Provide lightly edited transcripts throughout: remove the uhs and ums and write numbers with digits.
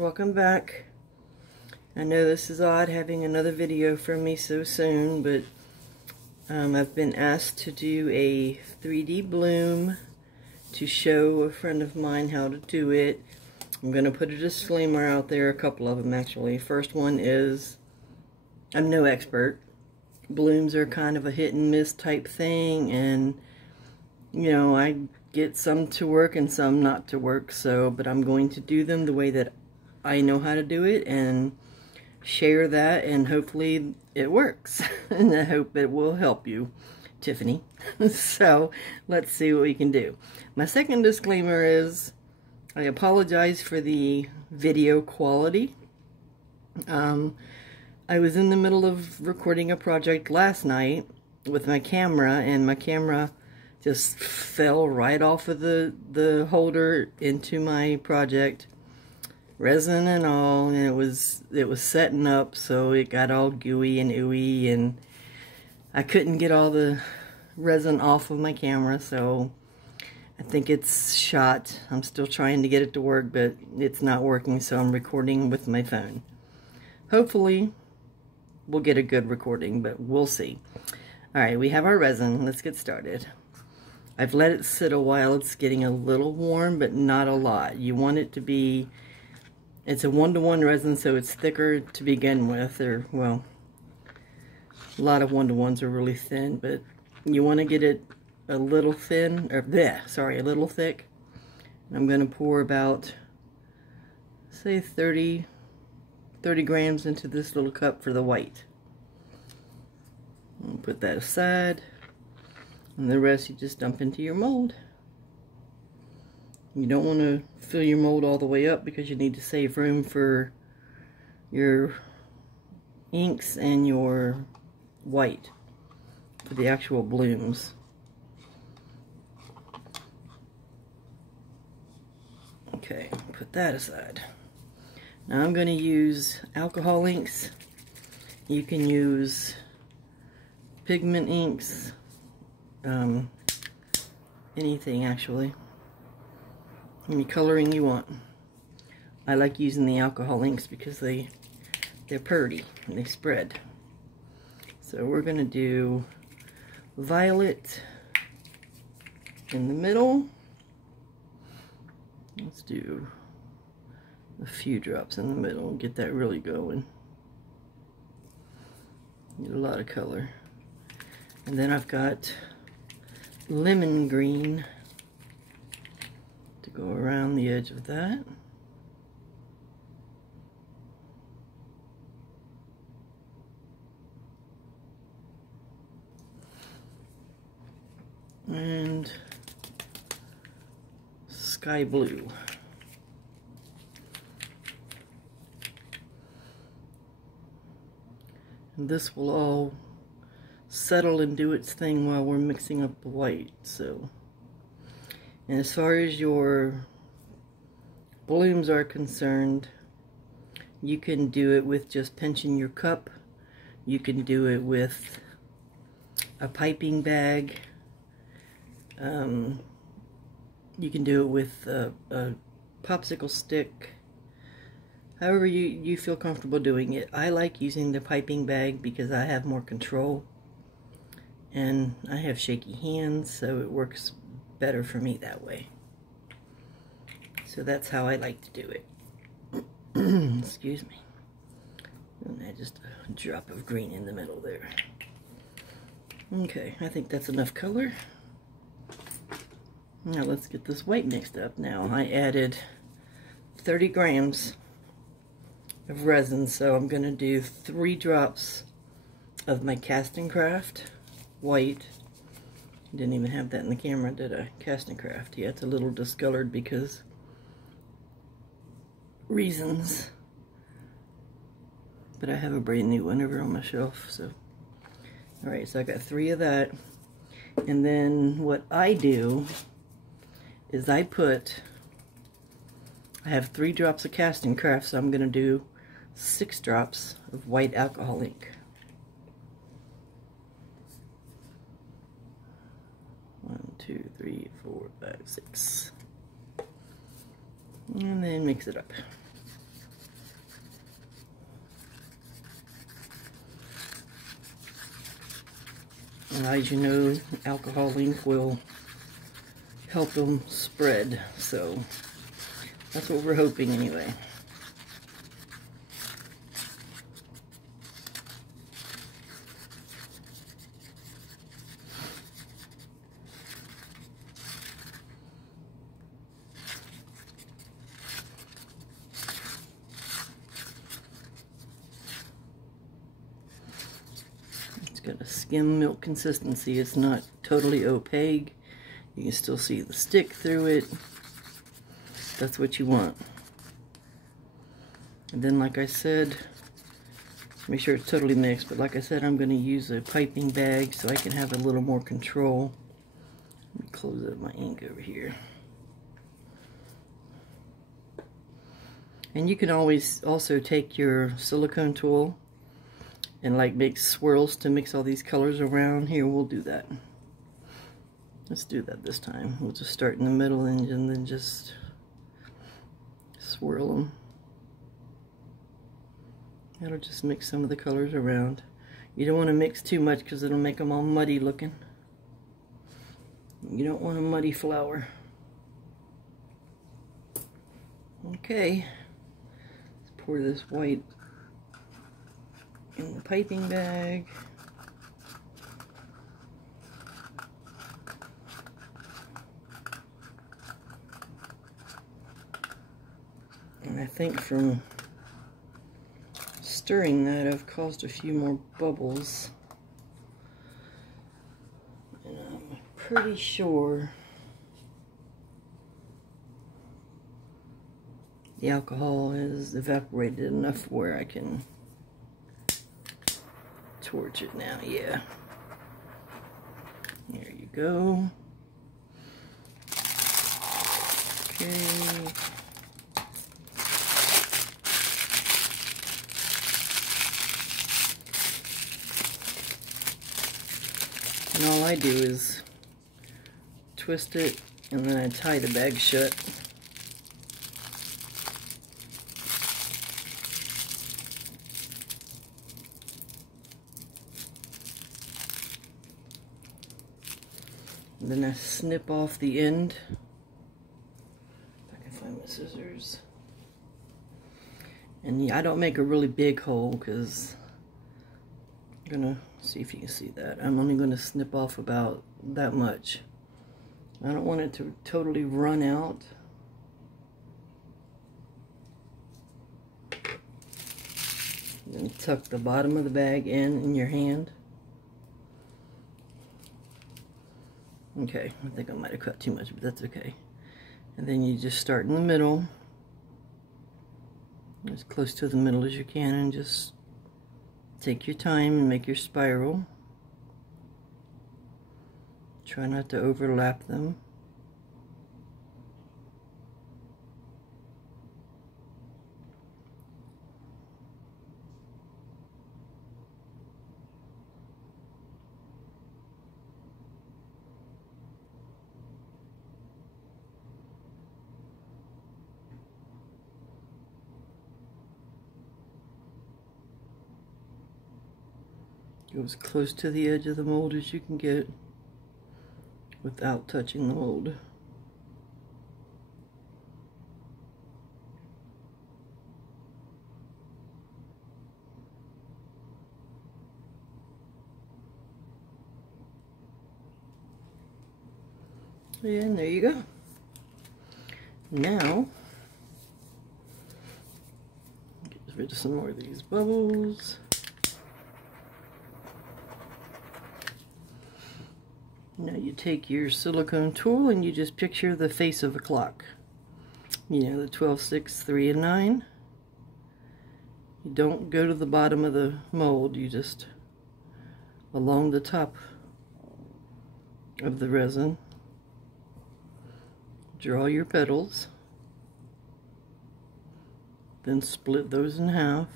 welcome back. I know this is odd having another video from me so soon, but I've been asked to do a 3D bloom to show a friend of mine how to do it. I'm going to put a disclaimer out there, a couple of them actually. First one is, I'm no expert. Blooms are kind of a hit and miss type thing, and you know, I get some to work and some not to work, but I'm going to do them the way that I know how to do it and share that, and hopefully it works. And I hope it will help you, Tiffany. So let's see what we can do. My second disclaimer is I apologize for the video quality. I was in the middle of recording a project last night with my camera, and my camera just fell right off of the holder into my project, resin and all, and it was setting up, so it got all gooey and ooey, and I couldn't get all the resin off of my camera, so I think it's shot. I'm still trying to get it to work, but it's not working, so I'm recording with my phone. Hopefully we'll get a good recording, but we'll see. Alright, we have our resin. Let's get started. I've let it sit a while. It's getting a little warm, but not a lot. You want it to be, it's a 1-to-1 resin, so it's thicker to begin with. Or, well, a lot of 1-to-1s are really thin, but you want to get it a little thin, or a little thick. I'm going to pour about, say, 30 grams into this little cup for the white. I'll put that aside. And the rest you just dump into your mold. You don't want to fill your mold all the way up because you need to save room for your inks and your white for the actual blooms. Okay, put that aside. Now I'm going to use alcohol inks. You can use pigment inks. Anything actually, any coloring you want. I like using the alcohol inks because they're pretty and they spread. So we're gonna do violet in the middle. Let's do a few drops in the middle and get that really going. Get a lot of color. And then I've got lemon green to go around the edge of that. And sky blue. And this will all settle and do its thing while we're mixing up the white. So, and as far as your blooms are concerned, you can do it with just pinching your cup. You can do it with a piping bag. You can do it with a popsicle stick. However you feel comfortable doing it. I like using the piping bag because I have more control. And I have shaky hands, so it works better for me that way. So that's how I like to do it. Excuse me. And add just a drop of green in the middle there. Okay, I think that's enough color. Now let's get this white mixed up. Now I added 30 grams of resin, so I'm going to do 3 drops of my Cast and Craft white. Didn't even have that in the camera, did I? Cast and Craft. Yeah, it's a little discolored because reasons. But I have a brand new one over on my shelf, so. Alright, so I got 3 of that. And then what I do is I have 3 drops of Cast and Craft, so I'm going to do 6 drops of white alcohol ink. 1, 2, 3, 4, 5, 6. And then mix it up. And as you know, alcohol ink will help them spread, so that's what we're hoping anyway. It's got a skim milk consistency. It's not totally opaque. You can still see the stick through it. That's what you want. And then, like I said, make sure it's totally mixed, but like I said, I'm going to use a piping bag so I can have a little more control. Let me close up my ink over here. And you can always also take your silicone tool and like make swirls to mix all these colors around. Here, we'll do that. Let's do that this time. We'll just start in the middle and then just swirl them. That'll just mix some of the colors around. You don't want to mix too much because it'll make them all muddy looking. You don't want a muddy flower. Okay. Let's pour this white in the piping bag. And I think from stirring that, I've caused a few more bubbles. And I'm pretty sure the alcohol is evaporated enough where I can torch it now. Yeah. There you go. Okay. And all I do is twist it and then I tie the bag shut. And then I snip off the end. If I can find my scissors. And yeah, I don't make a really big hole because I'm gonna see if you can see that. I'm only gonna snip off about that much. I don't want it to totally run out. Then tuck the bottom of the bag in your hand. Okay, I think I might have cut too much, but that's okay. And then you just start in the middle, as close to the middle as you can, and just take your time and make your spiral. Try not to overlap them. Go as close to the edge of the mold as you can get without touching the mold. And there you go. Now, get rid of some more of these bubbles. Now you take your silicone tool and you just picture the face of a clock. You know, the 12, 6, 3, and 9. You don't go to the bottom of the mold, you just along the top of the resin. Draw your petals. Then split those in half.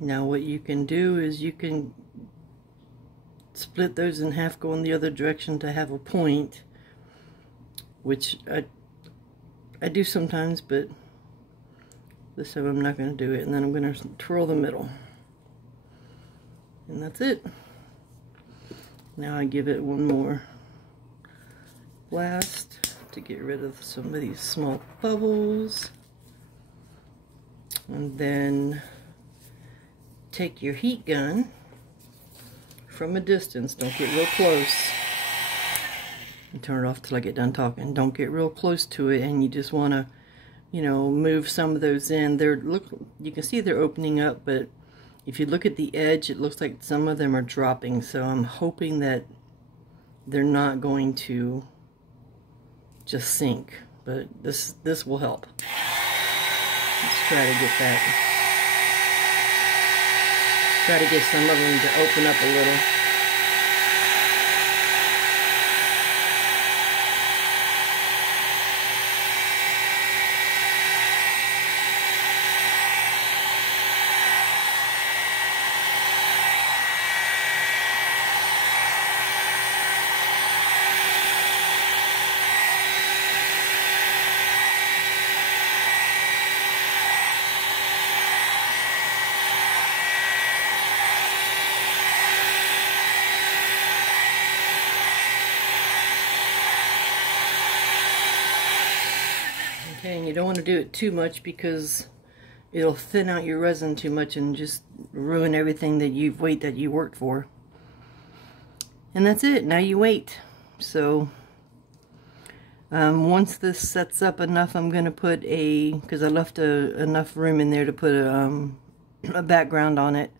Now what you can do is you can split those in half, go in the other direction to have a point, which I do sometimes, but This time I'm not going to do it, and then I'm going to twirl the middle. And that's it. Now I give it one more blast to get rid of some of these small bubbles. And then take your heat gun from a distance. Don't get real close. And turn it off till I get done talking. Don't get real close to it, and you just want to, you know, move some of those in. You can see they're opening up, but if you look at the edge, it looks like some of them are dropping. So I'm hoping that they're not going to just sink, but this will help. Let's try to get that. Try to get some of them to open up a little. Okay, and you don't want to do it too much because it'll thin out your resin too much and just ruin everything that you worked for. And that's it. Now you wait. So once this sets up enough, I'm going to put because I left enough room in there to put a background on it.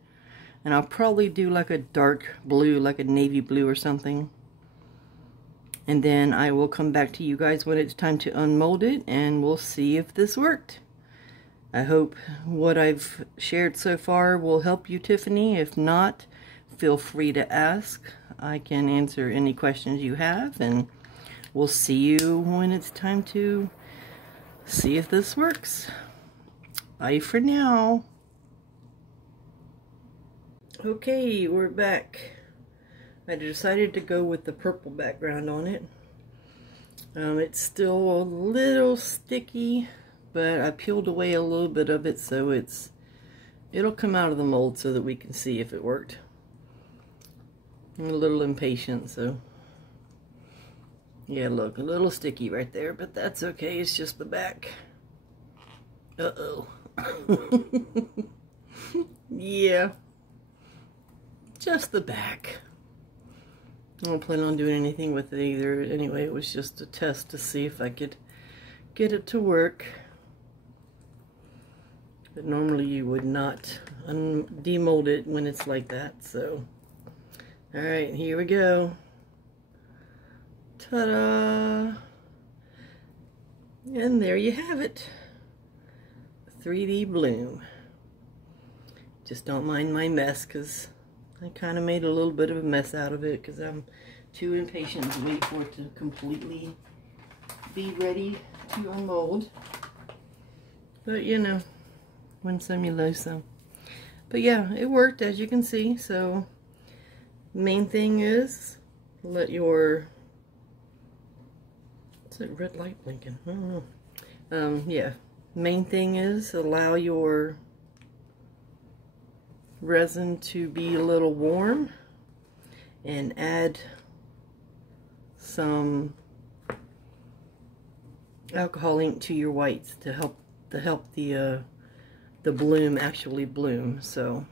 And I'll probably do like a dark blue, like a navy blue or something. And then I will come back to you guys when it's time to unmold it, and we'll see if this worked. I hope what I've shared so far will help you, Tiffany. If not, feel free to ask. I can answer any questions you have, and we'll see you when it's time to see if this works. Bye for now. Okay, we're back. I decided to go with the purple background on it. It's still a little sticky, but I peeled away a little bit of it, so it'll come out of the mold so that we can see if it worked. I'm a little impatient, so yeah, look, a little sticky right there, but that's okay. It's just the back. Uh-oh. Yeah, just the back. I don't plan on doing anything with it either. Anyway, it was just a test to see if I could get it to work. But normally you would not demold it when it's like that. So, alright, here we go. Ta-da! And there you have it. 3D bloom. Just don't mind my mess, because I kind of made a little bit of a mess out of it because I'm too impatient to wait for it to completely be ready to unmold. But you know, win some, you lose some. But yeah, it worked, as you can see. So main thing is let your, what's that red light blinking? I don't know. Yeah, main thing is allow your resin to be a little warm and add some alcohol ink to your whites to help the bloom actually bloom. So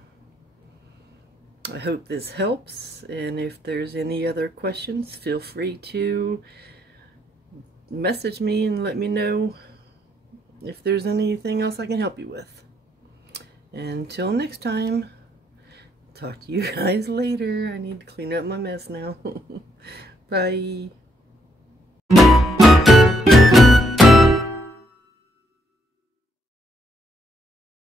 I hope this helps, and if there's any other questions, feel free to message me and let me know if there's anything else I can help you with. Until next time, talk to you guys later. I need to clean up my mess now. Bye.